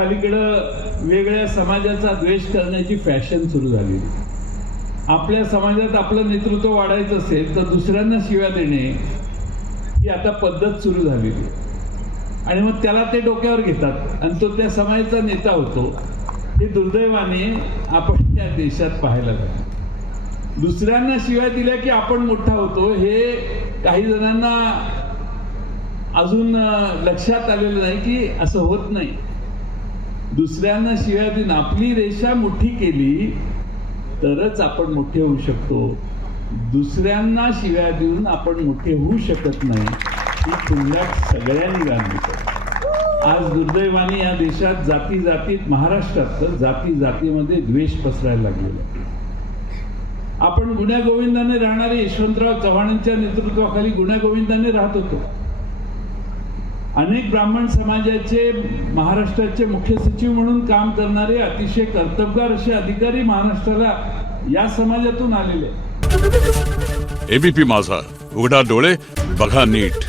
अलीकडं वेगळ्या समाजाचा द्वेष करण्याची फॅशन सुरू झाली। आपल्या समाजात आपलं नेतृत्व वाढायचं असेल तर दुसऱ्यांना शिव्या देणे ही आता पद्धत सुरू झाली आणि मग त्याला ते डोक्यावर घेतात आणि तो त्या समाजाचा नेता होतो। हे दुर्दैवाने आपण या देशात पाहायला लागलो। दुसऱ्यांना शिव्या दिल्या की आपण मोठा होतो हे काही जणांना अजून लक्षात आलेलं नाही की असं होत नाही। दुसऱ्यांना शिव्या देऊन आपली रेषा मोठी केली तरच आपण मोठे होऊ शकतो। दुसऱ्यांना शिव्या देऊन आपण मोठे होऊ शकत नाही ही तुमच्या सगळ्यांनी जाणली पाहिजे। आज दुर्दैवाने या देशात जातीत महाराष्ट्रात जातीमध्ये द्वेष पसरायला लागलेला आहे। आपण गुण्यागोविंदाने राहणारे यशवंतराव चव्हाणांच्या नेतृत्वाखाली गुण्यागोविंदाने राहत होतो। अनेक ब्राह्मण समाजाचे महाराष्ट्राचे मुख्य सचिव म्हणून काम करणारे अतिशय कर्तबगार असे अधिकारी महाराष्ट्राला या समाजातून आलेले। एबीपी माझा, उघडा डोळे बघा नीट।